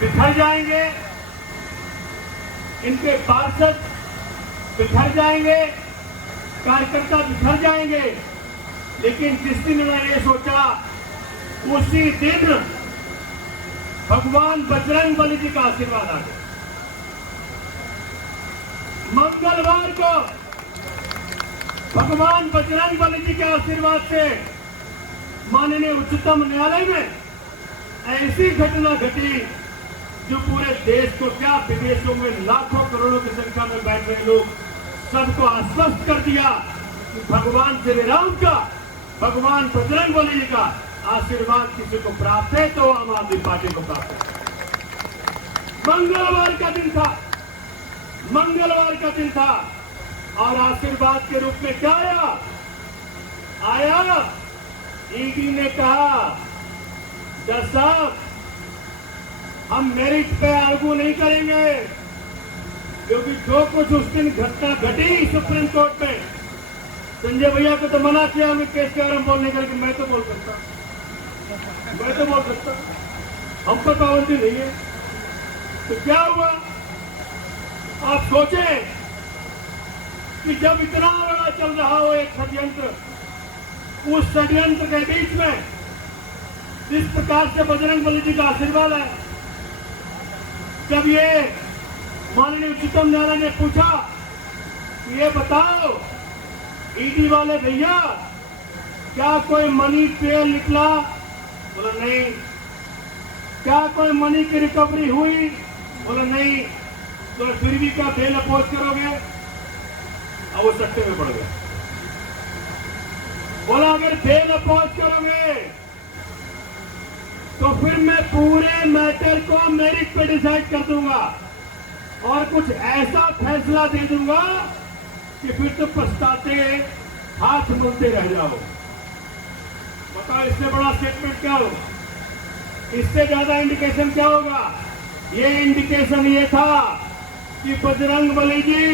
बिखर जाएंगे, इनके पार्षद बिखर जाएंगे, कार्यकर्ता बिखर जाएंगे। लेकिन जिस दिन उन्होंने सोचा उसी दिन भगवान बजरंग बली जी का आशीर्वाद आ गया। मंगलवार को भगवान बजरंग बली जी के आशीर्वाद से माननीय उच्चतम न्यायालय में ऐसी घटना घटी जो पूरे देश को क्या, विदेशों में लाखों करोड़ों की संख्या में बैठ रहे लोग सबको आश्वस्त कर दिया कि भगवान श्री राम का, भगवान बजरंग बली जी का आशीर्वाद किसी को प्राप्त है तो आम आदमी पार्टी को प्राप्त है। मंगलवार का दिन था, मंगलवार का दिन था और आशीर्वाद के रूप में क्या आया? ईडी ने कहा जज साहब हम मेरिट पे आर्गू नहीं करेंगे, क्योंकि जो कुछ उस दिन घटना घटी सुप्रीम कोर्ट में, संजय भैया को तो मना किया हमें केस के बारे में बोलने का, लेकिन मैं तो बोल सकता, हम पर पाबंदी नहीं है। तो क्या हुआ? आप सोचें कि जब इतना बड़ा चल रहा हो एक षड्यंत्र, उस षड्यंत्र के बीच में जिस प्रकार से बजरंग बली जी का आशीर्वाद है, जब ये माननीय उच्चतम न्यायालय ने पूछा कि ये बताओ ईडी वाले भैया क्या कोई मनी ट्रेल निकला? बोला नहीं। क्या कोई मनी की रिकवरी हुई? बोला नहीं। तो फिर भी क्या बेल अपोज करोगे? अब वो सट्टे में पड़ गया। बोला अगर बेल अपोज करोगे तो फिर मैं पूरे मैटर को मेरिट पे डिसाइड कर दूंगा और कुछ ऐसा फैसला दे दूंगा कि फिर तो पछताते हाथ मलते रह जाओ। बताओ इससे बड़ा स्टेटमेंट क्या होगा? इससे ज्यादा इंडिकेशन क्या होगा? ये इंडिकेशन ये था कि बजरंग बली जी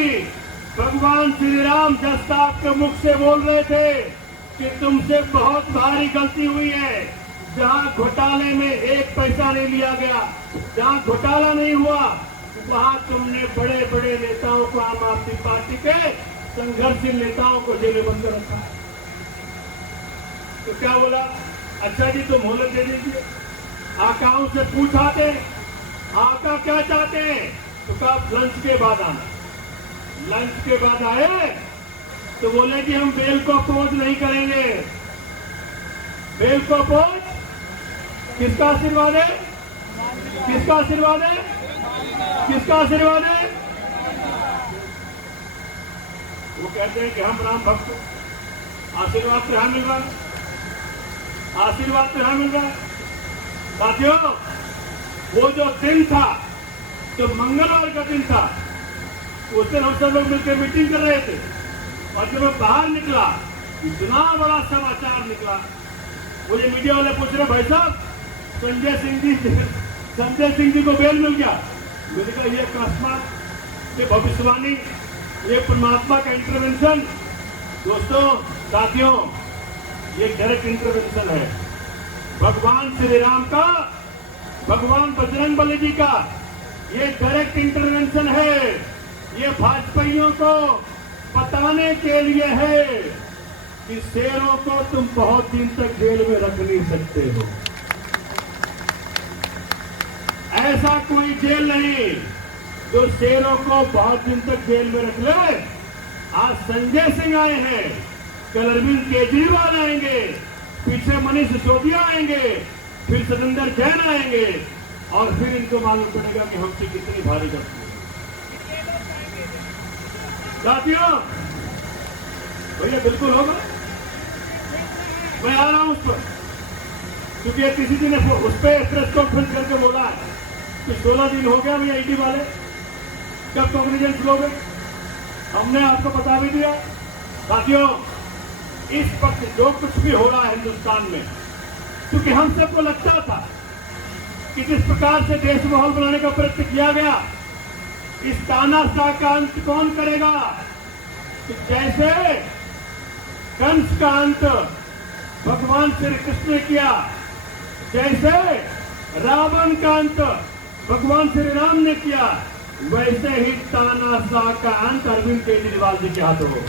भगवान श्री राम जज साहब के मुख से बोल रहे थे कि तुमसे बहुत भारी गलती हुई है। जहां घोटाले में एक पैसा नहीं लिया गया, जहां घोटाला नहीं हुआ, वहां तुमने बड़े बड़े नेताओं को, आम आदमी पार्टी के संघर्षशील नेताओं को जेल में बंद रखा। तो क्या बोला? अच्छा जी तुम मोहलत दे दीजिए। आकाओं से पूछाते आका क्या चाहते हैं? तो कहा लंच के बाद आना। लंच के बाद आए तो बोले कि हम बेल को अपोज नहीं करेंगे। बेल को अपोज किसका आशीर्वाद है? किसका आशीर्वाद है? किसका आशीर्वाद है? वो कहते हैं कि हम राम भक्त, आशीर्वाद तो यहां मिल रहा है, आशीर्वाद तो यहां मिल रहा है। साथियों वो जो दिन था, जो मंगलवार का दिन था, उस दिन हम सब लोग मिलकर मीटिंग कर रहे थे और जब मैं बाहर निकला इतना बड़ा समाचार निकला। मुझे मीडिया वाले पूछ रहे भाई साहब संजय सिंह जी को बेल मिल गया। मैंने कहा ये अकस्मात, ये भविष्यवाणी, ये परमात्मा का इंटरवेंशन। दोस्तों साथियों ये डायरेक्ट इंटरवेंशन है भगवान श्री राम का, भगवान बजरंग बली जी का। ये डायरेक्ट इंटरवेंशन है। ये भाजपाइयों को बताने के लिए है कि शेरों को तुम बहुत दिन तक जेल में रख नहीं सकते हो। ऐसा कोई जेल नहीं जो शेरों को बहुत दिन तक जेल में रख ले। आज संजय सिंह आए हैं, कल अरविंद केजरीवाल आएंगे, पीछे मनीष सिसोदिया आएंगे, फिर सतेंद्र जैन आएंगे और फिर इनको मालूम पड़ेगा कि हमसे कितनी भारी गलती है। साथियों भैया बिल्कुल होगा, मैं आ रहा हूं उस पर, क्योंकि किसी दिन उस पर प्रेस कॉन्फ्रेंस करके बोला है कि 16 दिन हो गया भैया ईडी वाले कब कॉग्निजेंस लोगे। हमने आपको बता भी दिया। साथियों इस वक्त जो कुछ भी हो रहा है हिंदुस्तान में, क्योंकि हम सबको लगता था कि जिस प्रकार से देश माहौल बनाने का प्रयत्न किया गया, इस तानाशाह का अंत कौन करेगा? कि जैसे कंस का अंत भगवान श्री कृष्ण ने किया, जैसे रावण का अंत भगवान श्री राम ने किया, वैसे ही तानाशाह का अंत अरविंद केजरीवाल जी के हाथों हो।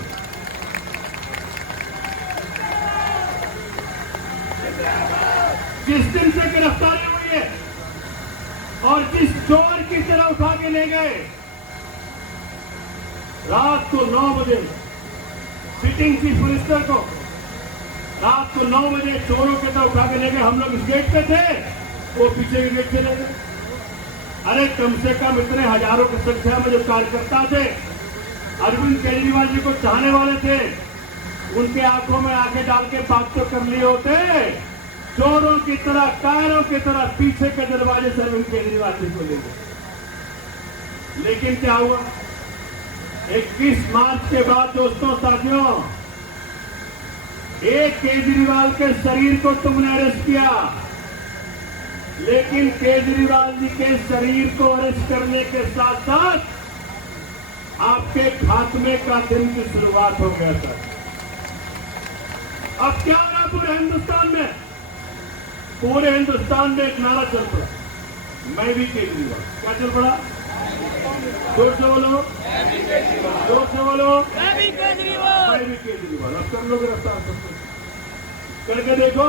जिस दिन से गिरफ्तारी हुई है और जिस चोर की तरह उठा के ले गए, रात को 9 बजे सिटिंग चीफ मिनिस्टर को रात को 9 बजे चोरों के तरह उठा के ले गए। हम लोग इस गेट पे थे, वो पीछे के गेट से ले गए। अरे कम से कम इतने हजारों की संख्या में जो कार्यकर्ता थे, अरविंद केजरीवाल जी को चाहने वाले थे, उनके आंखों में आंखें डाल के बात तो कर लिए होते। चोरों की तरह, कायरों की तरह पीछे के दरवाजे से अरविंद केजरीवाल जी को ले गए। लेकिन क्या हुआ? 21 मार्च के बाद दोस्तों, साथियों, एक केजरीवाल के शरीर को तुमने अरेस्ट किया, लेकिन केजरीवाल जी के शरीर को अरेस्ट करने के साथ साथ आपके खात्मे का दिन की शुरुआत हो गया था। अब क्या हो रहा पूरे हिंदुस्तान में? पूरे हिंदुस्तान में एक नारा चल पड़ा, मैं भी केजरीवाल। क्या चल पड़ा? जोर से बोलो, जोर से बोलो, मैं भी केजरीवाल। अब कर लो गिरफ्तार करके देखो,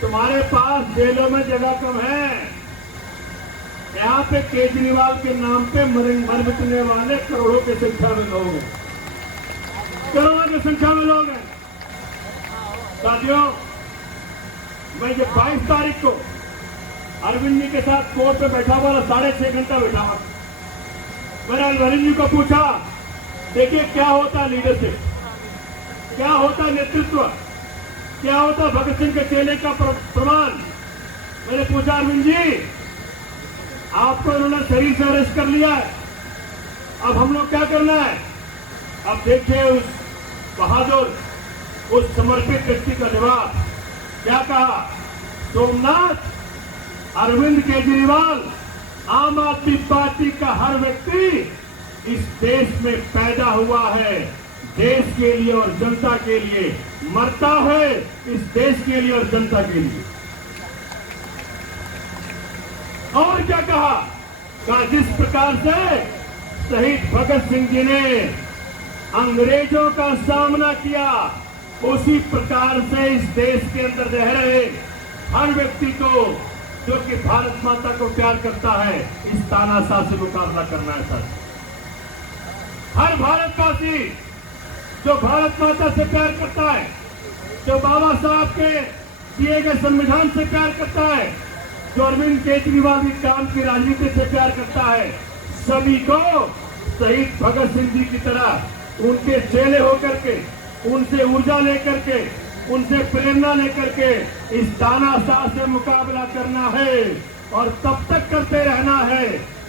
तुम्हारे पास जेलों में जगह कम है। यहाँ पे केजरीवाल के नाम पे मर मिटने वाले करोड़ों की संख्या में लोग हैं, करोड़ों की संख्या में लोग हैं। साथियों, मैं जब 22 तारीख को अरविंद जी के साथ कोर्ट पे बैठा हुआ, 6.5 घंटा बैठा हुआ, मैंने अरविंद जी को पूछा, देखिए क्या होता लीडरशिप, क्या होता नेतृत्व, क्या होता भगत सिंह के चेले का प्रमाण। मैंने पूछा, अरविंद जी आपको इन्होंने शरीर से अरेस्ट कर लिया है, अब हम लोग क्या करना है? अब देखिए उस बहादुर, उस समर्पित व्यक्ति का जवाब क्या कहा। सोमनाथ, अरविंद केजरीवाल, आम आदमी पार्टी का हर व्यक्ति इस देश में पैदा हुआ है, देश के लिए और जनता के लिए, मरता है इस देश के लिए और जनता के लिए। और क्या कहा, जिस प्रकार से शहीद भगत सिंह जी ने अंग्रेजों का सामना किया, उसी प्रकार से इस देश के अंदर रह रहे हर व्यक्ति को, जो कि भारत माता को प्यार करता है, इस तानाशाह से मुकाबला करना है। सर, हर भारतवासी जो भारत माता से प्यार करता है, जो बाबा साहब के दिए गए संविधान से प्यार करता है, जो अरविंद केजरीवाल की काम की राजनीति से प्यार करता है, सभी को शहीद भगत सिंह जी की तरह उनके चेले होकर के, उनसे ऊर्जा लेकर के, उनसे प्रेरणा लेकर के इस तानाशाह से मुकाबला करना है। और तब तक करते रहना है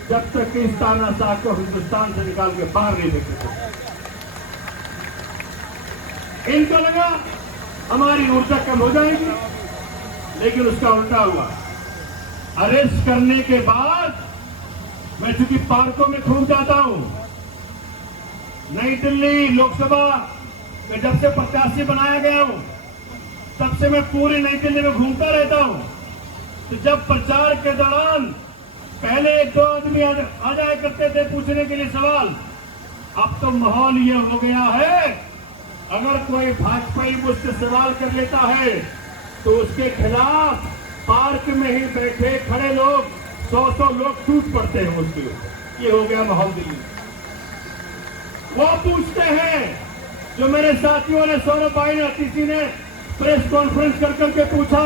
जब तक इस तानाशाह को हिंदुस्तान से निकाल के बाहर नहीं देते। इनको लगा हमारी ऊर्जा कम हो जाएगी, लेकिन उसका उल्टा हुआ। अरेस्ट करने के बाद मैं चूंकि पार्कों में खूब जाता हूं, नई दिल्ली लोकसभा में जब से प्रत्याशी बनाया गया हूं, तब से मैं पूरी नई दिल्ली में घूमता रहता हूं। तो जब प्रचार के दौरान पहले 1-2 आदमी आ जाया करते थे पूछने के लिए सवाल, अब तो माहौल ये हो गया है, अगर कोई भाजपाई मुझसे सवाल कर लेता है तो उसके खिलाफ पार्क में ही बैठे खड़े लोग 100 लोग टूट पड़ते हैं उसके ऊपर। ये हो गया माहौल दिल्ली। वो पूछते हैं, जो मेरे साथियों ने, सौरभ भाई ने, किसी ने प्रेस कॉन्फ्रेंस कर करके पूछा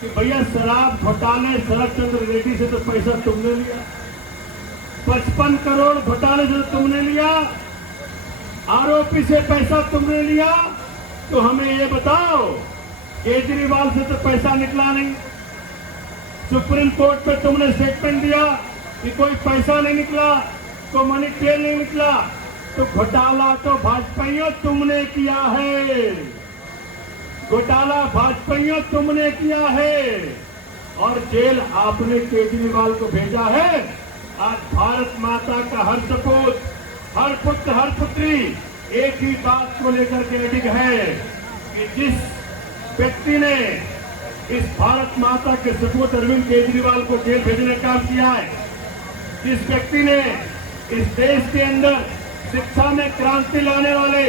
कि भैया शराब घोटाले शरद चंद्र रेड्डी से तो पैसा तुमने लिया, 55 करोड़ घोटाले से तुमने लिया, आरोपी से पैसा तुमने लिया, तो हमें ये बताओ केजरीवाल से तो पैसा निकला नहीं, सुप्रीम कोर्ट पे तुमने स्टेटमेंट दिया कि कोई पैसा नहीं निकला, तो मनी ट्रेल नहीं निकला, तो घोटाला तो भाजपाइयों तुमने किया है, घोटाला भाजपाइयों तुमने किया है, और जेल आपने केजरीवाल को भेजा है। आज भारत माता का हर सपूत, हर पुत्र, हर पुत्री एक ही बात को लेकर के अडिग है कि जिस व्यक्ति ने इस भारत माता के सपूत अरविंद केजरीवाल को जेल भेजने का काम किया है, जिस व्यक्ति ने इस देश के अंदर शिक्षा में क्रांति लाने वाले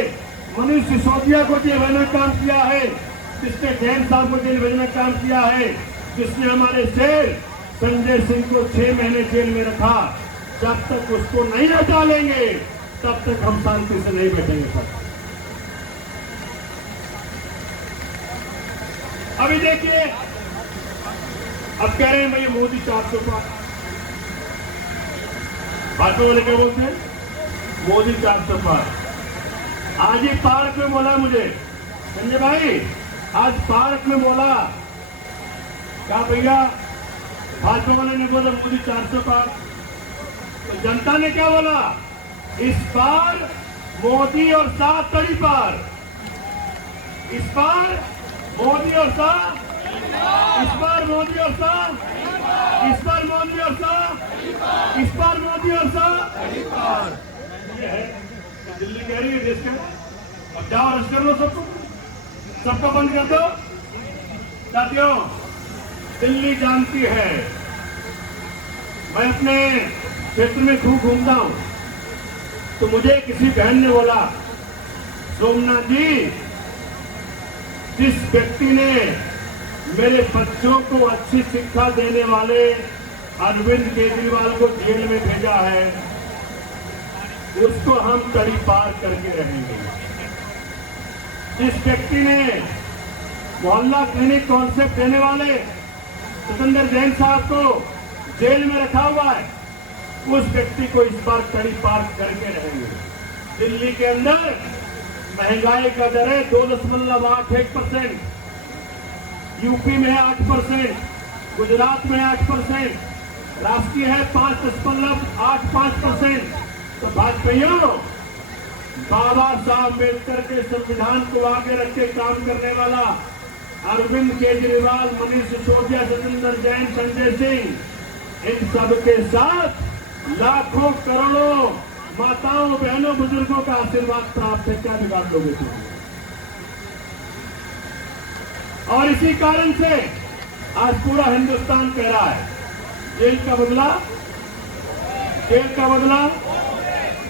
मनीष सिसोदिया को जेल भेजने का काम किया है, जिसने जैन साहब को जेल भेजने का काम किया है, जिसने हमारे शेर संजय सिंह को 6 महीने जेल में रखा। जब तक उसको नहीं हटा लेंगे तब तक हम शांति से नहीं बैठेंगे सर। अभी देखिए, अब कह रहे हैं भाई मोदी 400 पार, भाजपा वाले क्या बोलते हैं, मोदी 400 पार। आज ही पार्क में बोला मुझे संजय भाई, आज पार्क में बोला, क्या भैया भाजपा वाले ने बोला मोदी 400 पार, तो जनता ने क्या बोला, इस बार मोदी और शाह तड़ी पार, इस बार मोदी और शाह, इस बार मोदी और शाह, इस बार मोदी और शाह, इस बार मोदी और शाह। ये है दिल्ली कह रही है देश का, अब जाओ अरेस्ट कर लो सबको, सबको बंद कर दो। साथियों, दिल्ली जानती है, मैं अपने क्षेत्र में खूब घूमता हूं, तो मुझे किसी बहन ने बोला, सोमनाथ जी, जिस व्यक्ति ने मेरे बच्चों को अच्छी शिक्षा देने वाले अरविंद केजरीवाल को जेल में भेजा है, उसको हम कड़ी पार करके रहेंगे। जिस व्यक्ति ने मोहल्ला क्लिनिक कॉन्सेप्ट देने वाले सतेंद्र जैन साहब को जेल में रखा हुआ है, उस व्यक्ति को इस बार कड़ी पार करके रहेंगे। दिल्ली के अंदर महंगाई का दर है 2.81%, यूपी में है 8%, गुजरात में 8%, राष्ट्रीय है 5.85%। तो भाजपाइयों, बाबा साहब अम्बेडकर के संविधान को आगे रख के काम करने वाला अरविंद केजरीवाल, मनीष सिसोदिया, सतेंद्र जैन, संजय सिंह, इन सब के साथ लाखों करोड़ों माताओं, बहनों, बुजुर्गों का आशीर्वाद प्राप्त है, क्या बिगाड़ लोगे तुम? और इसी कारण से आज पूरा हिंदुस्तान कह रहा है, जेल का बदला, जेल का बदला,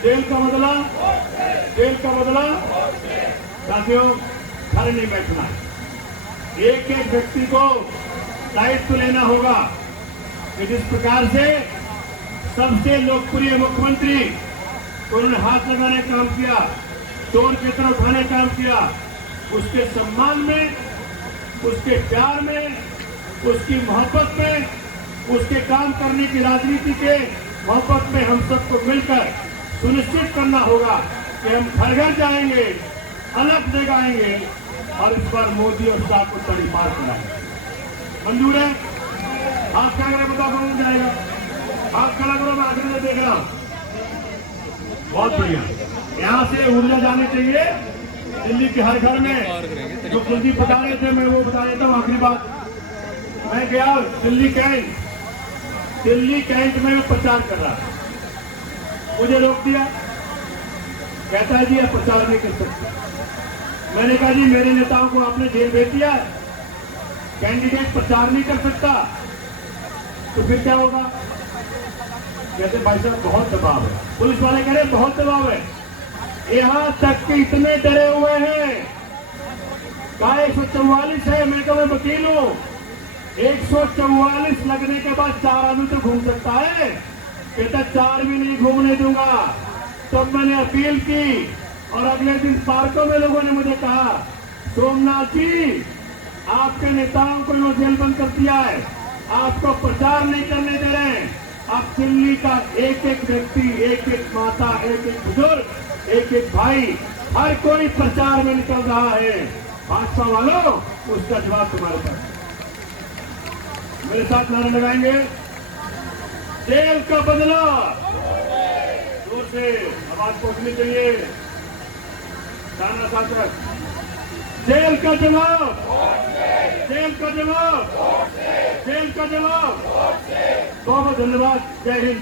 जेल का बदला, जेल का बदला। साथियों, घर नहीं बैठना है, एक एक व्यक्ति को दायित्व लेना होगा कि जिस प्रकार से सबसे लोकप्रिय मुख्यमंत्री उन्होंने हाथ लगाने का काम किया, चोर की तरह उठाने का काम किया, उसके सम्मान में, उसके प्यार में, उसकी मोहब्बत में, उसके काम करने की राजनीति के मोहब्बत में हम सबको मिलकर सुनिश्चित करना होगा कि हम घर घर जाएंगे, अलग जगाएंगे और इस बार मोदी और शाह को तड़ी पार कराएंगे। मंजूर है? हाथ खड़ा करें, बता कौन जाएगा? हाथ खड़ा करो, मैं आखिर में देख रहा हूं। बहुत बढ़िया, यहाँ से ऊर्जा जानी चाहिए दिल्ली के हर घर में। जो कुलदीप बता रहे थे, मैं वो बता देता हूँ। आखिरी बात, मैं गया दिल्ली कैंट में मैं प्रचार कर रहा था, मुझे रोक दिया, कहता है जी आप प्रचार नहीं कर सकते। मैंने कहा जी मेरे नेताओं को आपने जेल भेज दिया, कैंडिडेट प्रचार नहीं कर सकता, तो फिर क्या होगा? कहते भाई साहब बहुत दबाव है। पुलिस वाले कह रहे बहुत दबाव है, यहां तक कि इतने डरे हुए हैं। कहा 144 है, मैं कहा मैं वकील हूं, 144 लगने के बाद 4 आदमी तो घूम सकता है, कहता 4 भी नहीं घूमने दूंगा। तब मैंने अपील की और अगले दिन पार्कों में लोगों ने मुझे कहा, सोमनाथ जी आपके नेताओं को इन्होंने जेल बंद कर दिया है, आपको प्रचार नहीं करने दे रहे हैं। अब दिल्ली का एक एक व्यक्ति, एक एक माता, एक एक बुजुर्ग, एक एक भाई, हर कोई प्रचार में निकल रहा है। भाजपा वालों, उसका जवाब तुम्हारे पास। मेरे साथ नारे लगाएंगे, जेल का बदला। जोर से आवाज पहुंचनी चाहिए। ताना शासक, जेल का जवाब, जेल का जवाब, जेल का जवाब। बहुत बहुत धन्यवाद। जय हिंद।